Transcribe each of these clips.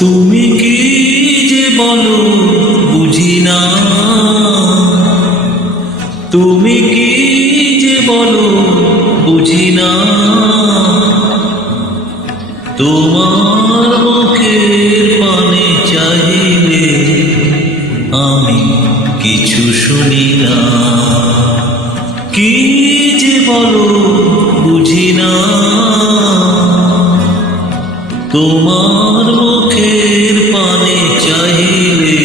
তুমি কি যে বলো বুঝি না, তুমি কি যে বলো বুঝি না, তোমার মুখের পানে চাইলে আমি কিছু শুনি না। কি যে বলো বুঝি না, তোমার মুখের পানে চাইলে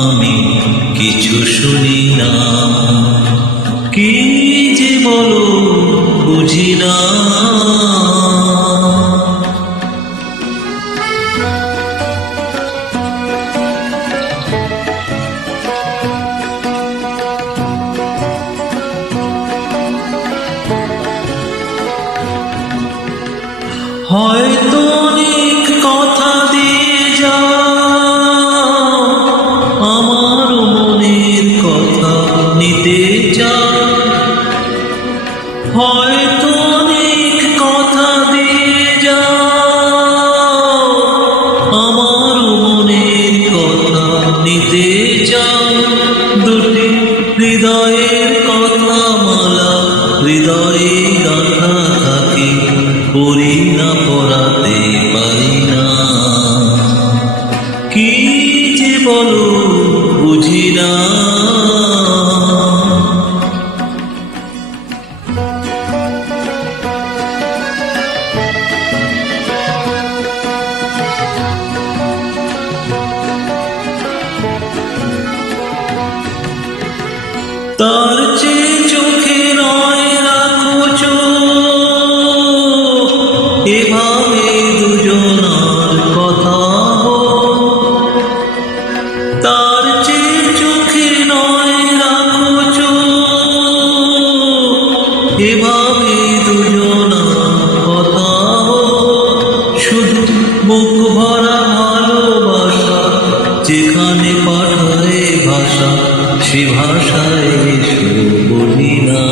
আমি কিছু শুনি না। কি যে বলো বুঝি না। হয়তো অনেক কথা দিয়ে যাও, আমার মনের কথা নিতে চাও। হয়তো অনেক কথা দিয়ে যাও, আমার মনের কথা নিতে চাও। দুটি হৃদয়ের কথা মালা হৃদয়ে গাথা থাকে, পড়ি না পড়াতে পারি না। কি যে বলো বুঝি না। তার চেয়ে চোখে নয় রাখো চোখ, এভাবে দুজনার কথা হোক। তার চেয়ে চোখে নয় রাখো চোখ, এভাবে দুজনার কথা হোক। শুধু বুক ভরা ভালোবাসা, যেখানে পাঠায় ভাষা, সে ভাষায় বলি না।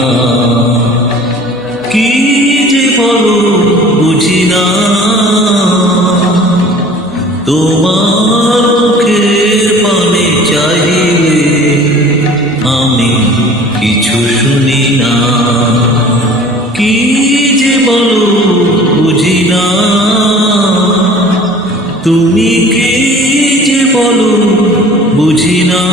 কি যে বলো বুঝি না। তোমার মুখের পানে চাইলে আমি কিছু শুনি না। কি যে বলো বুঝি না। তুমি কি যে বলো বুঝি না।